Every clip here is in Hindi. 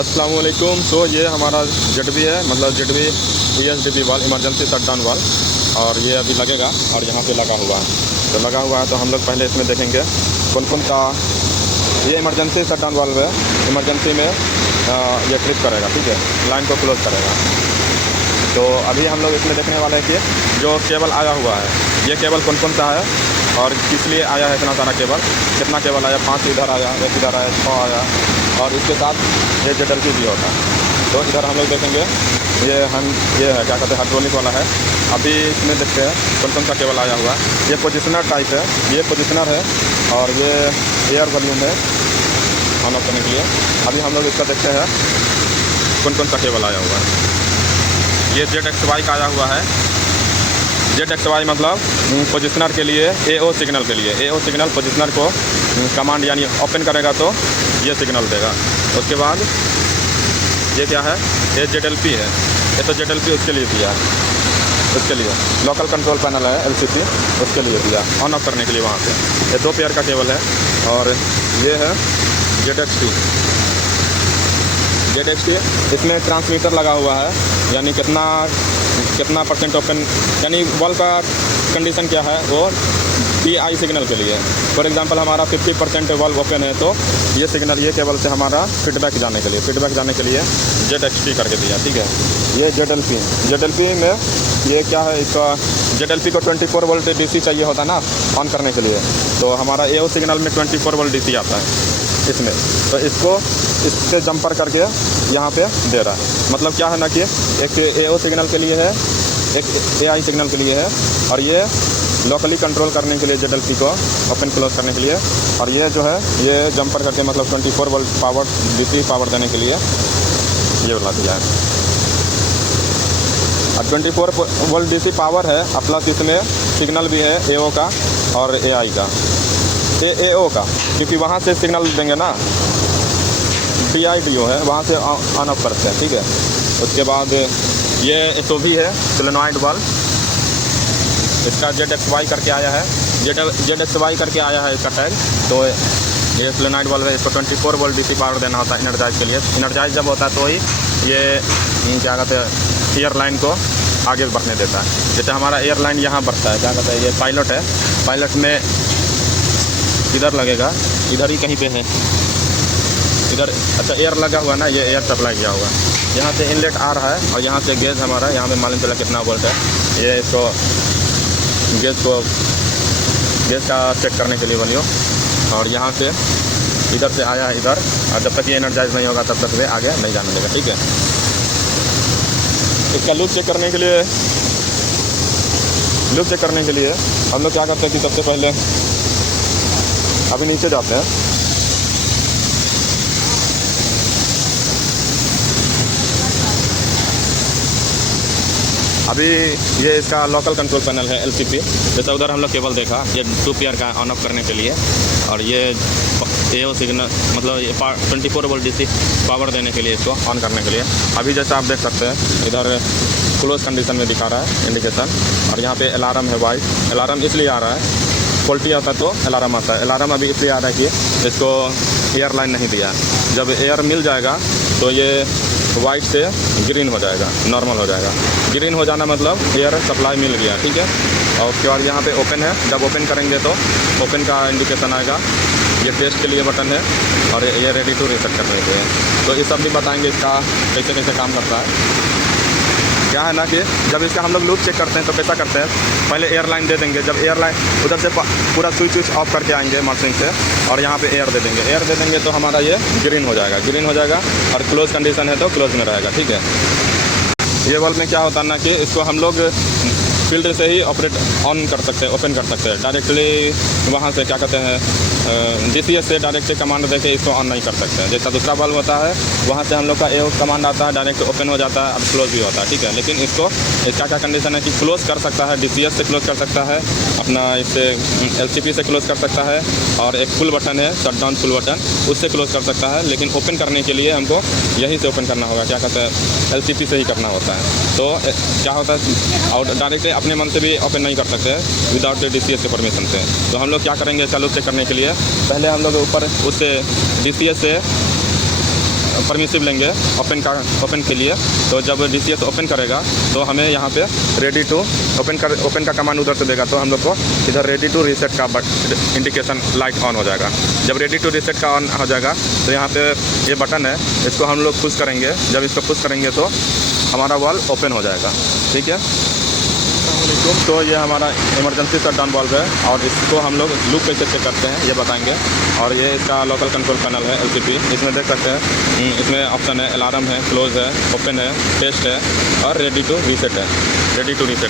अस्सलाम वालेकुम। तो ये हमारा ZB है, मतलब ZB ESDB वाल, इमरजेंसी शटडाउन वाल, और ये अभी लगेगा और यहाँ पे लगा हुआ है। तो लगा हुआ है तो हम लोग पहले इसमें देखेंगे कौन कौन सा ये इमरजेंसी शटडाउन वाल्व है। इमरजेंसी में ये ट्रिप करेगा, ठीक है, लाइन को क्लोज करेगा। तो अभी हम लोग इसमें देखने वाले हैं कि जो केबल आया हुआ है, ये केबल कौन कौन सा है और किस लिए आया है। इतना सारा केबल, कितना केबल आया, 5 इधर आया, 1 इधर आया, 6 आया, और इसके साथ ये ZLP भी होता है। तो इधर हम लोग देखेंगे ये है क्या कहते हैं, हाइड्रोलिक वाला है। अभी इसमें देखते हैं कौन कौन सा केबल आया हुआ है। ये पोजिशनर टाइप है, ये पोजिशनर है, और ये एयर वॉल्यूम है ऑन ऑफ करने के लिए। अभी हम लोग इसका देखते हैं कौन कौन सा केबल आया हुआ है। ये ZXY का आया हुआ है। ZXY मतलब पोजिशनर के लिए, AO सिग्नल के लिए। AO सिग्नल पोजिशनर को कमांड यानी ओपन करेगा तो ये सिग्नल देगा। उसके बाद ये क्या है, ये ZLP है। ये तो ZLP उसके लिए दिया है, उसके लिए लोकल कंट्रोल पैनल है LCP, उसके लिए दिया ऑन ऑफ करने के लिए। वहाँ पे ये 2 पेयर का केबल है। और ये है ZXT। इसमें ट्रांसमीटर लगा हुआ है, यानी कितना परसेंट ओपन, यानी वॉल का कंडीशन क्या है वो PI सिग्नल के लिए। फॉर एग्जांपल हमारा 50% वॉल्व ओपन है तो ये सिग्नल, ये केबल से हमारा फीडबैक जाने के लिए ZXT करके दिया, ठीक है। ये ZLP में ये क्या है, इसका ZLP को 24 वोल्ट DC चाहिए होता है ना ऑन करने के लिए। तो हमारा AO सिग्नल में 24 वोल्ट DC आता है इसमें। तो इसको इससे जंपर करके यहाँ पे दे रहा है। मतलब क्या है ना कि एक AO सिग्नल के लिए है, एक AI सिग्नल के लिए है, और ये लोकली कंट्रोल करने के लिए ZLP को ओपन क्लोज करने के लिए। और ये जो है ये जंपर करके मतलब 24 वोल्ट पावर DC पावर देने के लिए ये वाला दिया है। और 24 वोल्ट DC पावर है, प्लस इसमें सिग्नल भी है AO का और AI का, AO का, क्योंकि वहाँ से सिग्नल देंगे ना, DIDO है, वहाँ से ऑन ऑफ करते हैं, ठीक है। उसके बाद ये SOV है, सोलेनॉइड वाल्व। इसका ZXY करके आया है, ZXY करके आया है इसका टैग। तो ये सोलेनॉइड वाल्व है, इसको 24 वोल्ट DC पावर देना होता है इनर्जाइज के लिए। इनर्जाइज जब होता है तो ही ये क्या कहते हैं, एयर लाइन को आगे बढ़ने देता है। जैसे हमारा एयर लाइन यहाँ बढ़ता है, क्या कहते हैं, ये पायलट है, पायलट में इधर लगेगा, इधर ही कहीं पे है, इधर। अच्छा, एयर लगा हुआ ना, ये एयर सप्लाई किया हुआ है। यहाँ से इनलेट आ रहा है और यहाँ से गेज हमारा, यहाँ पे मालूम चला कितना वोल्ट है। ये इसको गेज का चेक करने के लिए बनियो। और यहाँ से इधर से आया है इधर, और जब तक ये एनर्जाइज नहीं होगा तब तक ये आगे नहीं जाने देगा, ठीक है। इसका लूप चेक करने के लिए हम लोग क्या करते हैं कि सबसे पहले अभी नीचे जाते हैं। अभी ये इसका लोकल कंट्रोल पैनल है LCP। जैसा उधर हम लोग केबल देखा, ये 2 पेयर का ऑन ऑफ करने के लिए, और ये AO सिग्नल मतलब ये 24 वोल्ट DC पावर देने के लिए, इसको ऑन करने के लिए। अभी जैसा आप देख सकते हैं इधर क्लोज कंडीशन में दिखा रहा है इंडिकेशन, और यहाँ पे अलार्म है वाइट। अलार्म इसलिए आ रहा है, फॉल्टी आता है तो अलार्म आता है। अलार्म अभी इसलिए आ रहा है कि इसको एयर लाइन नहीं दिया। जब एयर मिल जाएगा तो ये वाइट से ग्रीन हो जाएगा, नॉर्मल हो जाएगा। ग्रीन हो जाना मतलब एयर सप्लाई मिल गया, ठीक है। और उसके बाद यहाँ पे ओपन है, जब ओपन करेंगे तो ओपन का इंडिकेशन आएगा। ये टेस्ट के लिए बटन है, और ये रेडी टू रीसेट करने के लिए। तो ये सब भी बताएंगे इसका कैसे कैसे काम करता है। क्या है ना कि जब इसका हम लोग लूप चेक करते हैं तो कैसा करते हैं, पहले एयरलाइन दे देंगे। जब एयरलाइन उधर से पूरा स्विच ऑफ करके आएंगे मशीन से, और यहाँ पे एयर दे देंगे तो हमारा ये ग्रीन हो जाएगा, और क्लोज कंडीशन है तो क्लोज में रहेगा, ठीक है। ये वाल्व में क्या होता है ना कि इसको हम लोग फील्ड से ही ऑपरेट ऑन कर सकते हैं, ओपन कर सकते हैं। डायरेक्टली वहाँ से क्या कहते हैं, DCS से डायरेक्ट कमांड देके इसको ऑन नहीं कर सकते हैं। जैसा दूसरा वाल्व होता है वहाँ से हम लोग का AO कमांड आता है, डायरेक्ट ओपन हो जाता है, अब क्लोज भी होता है, ठीक है। लेकिन इसका क्या कंडीशन है कि क्लोज कर सकता है, DCS से क्लोज कर सकता है, अपना इससे LCP से क्लोज कर सकता है, और एक फुल बटन है शटडाउन फुल बटन, उससे क्लोज कर सकता है। लेकिन ओपन करने के लिए हमको यहीं से ओपन करना होगा, क्या कहते हैं, LCP से ही करना होता है। तो क्या होता है, और डायरेक्ट अपने मन से भी ओपन नहीं कर सकते विदाउट DCS के परमिशन से। तो हम लोग क्या करेंगे, चालू चेक करने के लिए पहले हम लोग ऊपर उससे DCS से परमिसिव लेंगे ओपन के लिए, तो जब DCS ओपन करेगा तो हमें यहाँ पे रेडी टू ओपन का कमांड उधर से देगा, तो हम लोग को इधर रेडी टू रीसेट का इंडिकेशन लाइट ऑन हो जाएगा। जब रेडी टू रीसेट का ऑन हो जाएगा तो यहाँ पे ये बटन है, इसको हम लोग पुश करेंगे। जब इसको पुश करेंगे तो हमारा वाल्व ओपन हो जाएगा। ठीक है, तो ये हमारा इमरजेंसी शटडाउन वाल्व है और इसको हम लोग लूप कैसे चेक करते हैं ये बताएंगे। और ये इसका लोकल कंट्रोल पैनल है LCP, इसमें देख सकते हैं इसमें ऑप्शन है अलार्म है, क्लोज है, ओपन है, टेस्ट है और रेडी टू रीसेट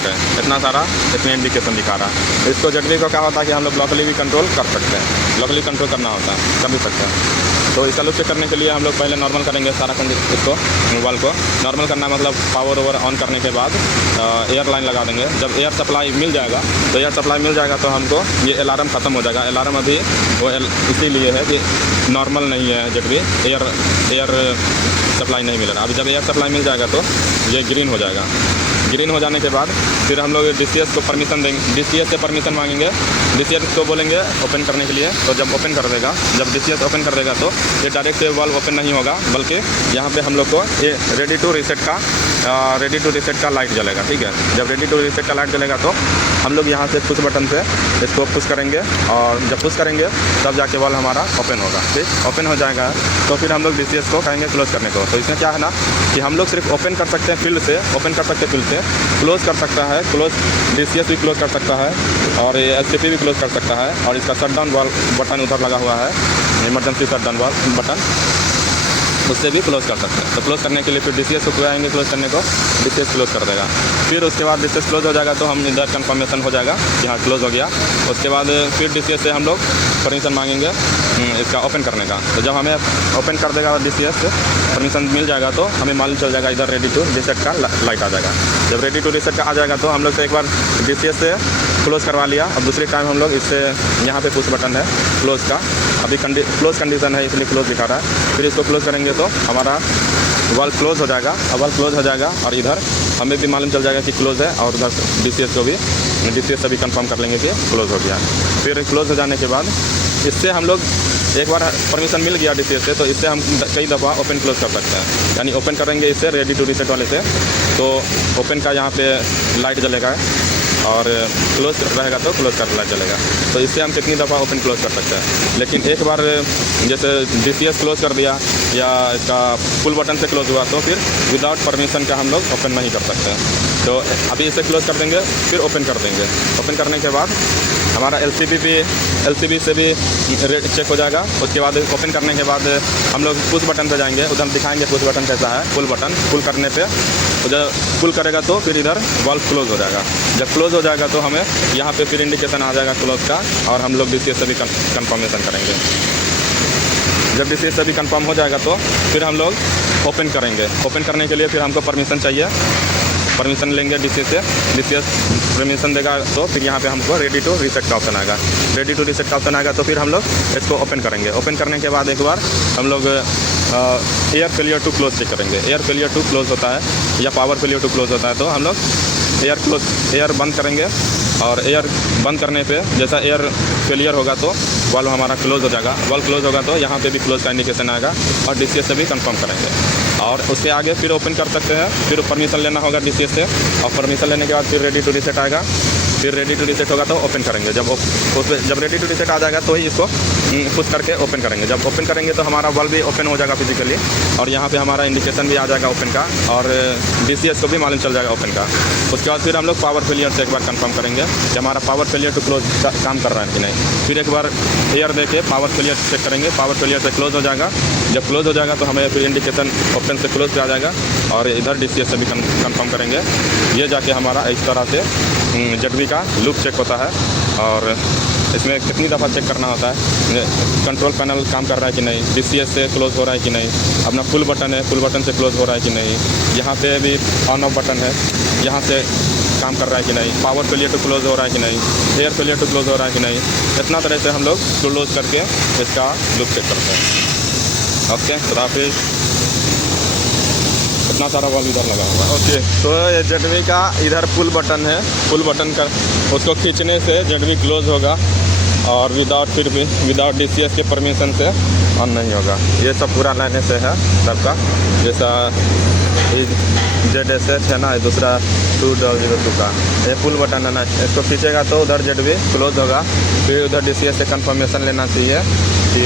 है। इतना सारा इसमें इंडिकेशन दिखा रहा है। इसको ZB को क्या होता है कि हम लोग लोकली भी कंट्रोल कर सकते हैं, लोकली कंट्रोल करना होता है, कर भी सकते हैं। तो इसका लूप चेक करने के लिए हम लोग पहले नॉर्मल करेंगे सारा इसको वाल्व को। नॉर्मल करना मतलब पावर ओवर ऑन करने के बाद एयर लाइन लगा देंगे। जब एयर सप्लाई मिल जाएगा तो हमको ये अलार्म ख़त्म हो जाएगा। अलार्म अभी वो इसीलिए है कि नॉर्मल नहीं है ZB, एयर सप्लाई नहीं मिल रहा। अभी जब एयर सप्लाई मिल जाएगा तो ये ग्रीन हो जाएगा। ग्रीन हो जाने के बाद फिर हम लोग DCS को परमिशन देंगे, DCS से परमिशन मांगेंगे। DCS को बोलेंगे ओपन करने के लिए, तो जब ओपन कर देगा, जब DCS ओपन कर देगा तो ये डायरेक्ट वाल्व ओपन नहीं होगा, बल्कि यहाँ पे हम लोग को ये रेडी टू रीसेट का लाइट जलेगा। ठीक है, जब रेडी टू रीसेट का लाइट जलेगा तो हम लोग यहाँ से पुश बटन से इसको पुश करेंगे और जब पुश करेंगे तब जाके वाल्व हमारा ओपन होगा। ठीक, ओपन हो जाएगा तो फिर हम लोग DCS को कहेंगे क्लोज करने को। तो इसमें क्या है ना कि हम लोग सिर्फ ओपन कर सकते हैं फील्ड से, क्लोज कर सकता है, DCS भी क्लोज कर सकता है और ये LCP भी क्लोज कर सकता है। और इसका शटडाउन वाल्व बटन उधर लगा हुआ है, इमरजेंसी शटडाउन वाल्व बटन, उससे भी क्लोज कर सकते हैं। तो क्लोज करने के लिए फिर DCS को आएंगे क्लोज करने को, DCS क्लोज कर देगा। फिर उसके बाद DCS क्लोज हो जाएगा तो हम इधर कंफर्मेशन हो जाएगा कि हाँ क्लोज हो गया। उसके बाद फिर DCS से हम लोग परमिशन मांगेंगे इसका ओपन करने का। तो जब हमें ओपन कर देगा DCS से परमिशन मिल जाएगा तो हमें मालूम चल जाएगा इधर रेडी टू रीसेट का लाइट आ जाएगा। जब रेडी टू रीसेट का आ जाएगा तो हम लोग तो एक बार DCS से क्लोज करवा लिया, अब दूसरे टाइम हम लोग इससे यहाँ पे पुश बटन है क्लोज का, अभी क्लोज कंडीशन है इसलिए क्लोज दिखा रहा है। फिर इसको क्लोज करेंगे तो हमारा वाल्व क्लोज हो जाएगा। वाल्व क्लोज हो जाएगा और इधर हमें भी मालूम चल जाएगा कि क्लोज है और उधर DCS को भी DCS से भी कंफर्म कर लेंगे कि क्लोज हो गया। फिर क्लोज हो जाने के बाद इससे हम लोग एक बार परमिशन मिल गया DCS से, तो इससे हम कई दफ़ा ओपन क्लोज कर सकते हैं। यानी ओपन करेंगे इससे रेडी टू रीसेट वाले से तो ओपन का यहाँ पे लाइट जलेगा और क्लोज रहेगा तो क्लोज का लाइट जलेगा। तो इससे हम कितनी दफ़ा ओपन क्लोज कर सकते हैं। लेकिन एक बार जैसे DCS क्लोज कर दिया या इसका पुल बटन से क्लोज हुआ तो फिर विदाउट परमिशन का हम लोग ओपन नहीं कर सकते हैं। तो अभी इसे क्लोज कर देंगे फिर ओपन कर देंगे। ओपन करने के बाद हमारा LCB से भी चेक हो जाएगा। उसके बाद ओपन करने के बाद हम लोग पुश बटन पे जाएंगे, उधर दिखाएंगे पुश बटन कैसा है। पुल बटन पुल करने पे जब पुल करेगा तो फिर इधर वाल्व क्लोज हो जाएगा। जब क्लोज हो जाएगा तो हमें यहाँ पे फिर इंडिकेशन आ जाएगा क्लोज का और हम लोग DCS से भी कंफर्मेशन करेंगे। जब DCS से भी कंफर्म हो जाएगा तो फिर हम लोग ओपन करेंगे। ओपन करने के लिए फिर हमको परमिशन चाहिए, परमिशन लेंगे DCS से। DCS परमिशन देगा तो फिर यहाँ पे हमको रेडी टू रीसेट का ऑप्शन आएगा। रेडी टू रीसेट का ऑप्शन आएगा तो फिर हम लोग इसको ओपन करेंगे। ओपन करने के बाद एक बार हम लोग air failure to close check करेंगे। एयर फेलियर टू क्लोज होता है या पावर फेलियर टू क्लोज होता है तो हम लोग एयर बंद करेंगे और एयर बंद करने पे जैसा एयर फेलियर होगा तो वाल्व हमारा क्लोज हो जाएगा। वाल्व क्लोज होगा तो यहाँ पे भी क्लोज का इंडिकेशन आएगा और DCS से भी कंफर्म करेंगे। और उसके आगे फिर ओपन कर सकते हैं, फिर परमिशन लेना होगा DCS से और परमिशन लेने के बाद फिर रेडी टू रीसेट आएगा। फिर रेडी टू रीसेट होगा तो ओपन करेंगे। जब रेडी टू रीसेट आ जाएगा तो ही इसको पुश करके ओपन करेंगे। जब ओपन करेंगे तो हमारा वाल्व भी ओपन हो जाएगा फिजिकली और यहाँ पे हमारा इंडिकेशन भी आ जाएगा ओपन का और DCS को भी मालूम चल जाएगा ओपन का। उसके बाद फिर हम लोग पावर फेलियर से एक बार कंफर्म करेंगे कि हमारा पावर फेलियर टू क्लोज काम कर रहा है कि नहीं। फिर एक बार एयर दे के पावर फेलियर चेक करेंगे। पावर फेलियर से क्लोज हो जाएगा। जब क्लोज हो जाएगा तो हमें फिर इंडिकेशन ऑप्शन से क्लोज पे आ जाएगा और इधर DCS से भी कंफर्म करेंगे। ये जाके हमारा इस तरह से ZB का लूप चेक होता है। और इसमें कितनी दफ़ा चेक करना होता है, कंट्रोल पैनल काम कर रहा है कि नहीं, DCS से क्लोज हो रहा है कि नहीं, अपना पुल बटन है पुल बटन से क्लोज हो रहा है कि नहीं, यहाँ पे भी ऑन ऑफ बटन है यहाँ से काम कर रहा है कि नहीं, पावर फेलियर टू क्लोज हो रहा है कि नहीं, एयर फेलियर टू क्लोज हो रहा है कि नहीं। इतना तरह से हम लोग क्लोज करके इसका लूप चेक करते हैं। ओके, तो फिर इतना सारा वाल्व इधर लगा हुआ है। ओके, तो ये ZB का इधर पुल बटन है, पुल बटन का उसको खींचने से ZB क्लोज होगा और विदाउट DCS के परमिशन से ऑन नहीं होगा। ये सब पूरा लाइने से है सबका, जैसा ZSH है ना, दूसरा 2002 का ये फुल बटन है ना, इसको खींचेगा तो उधर ZB क्लोज होगा। फिर उधर DCS से कंफर्मेशन लेना चाहिए कि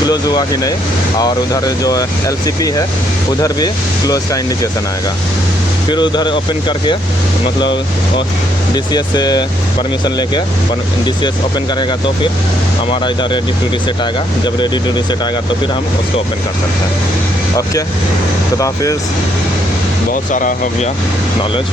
क्लोज हुआ कि नहीं, और उधर जो LCP है उधर भी क्लोज का इंडिकेशन आएगा। फिर उधर ओपन करके मतलब DCS से परमिशन लेके DCS ओपन करेगा तो फिर हमारा इधर रेडी टू रीसेट आएगा। जब रेडी टू रीसेट आएगा तो फिर हम उसको ओपन कर सकते हैं। ओके, खुदा हाफिज़। बहुत सारा हो गया नॉलेज।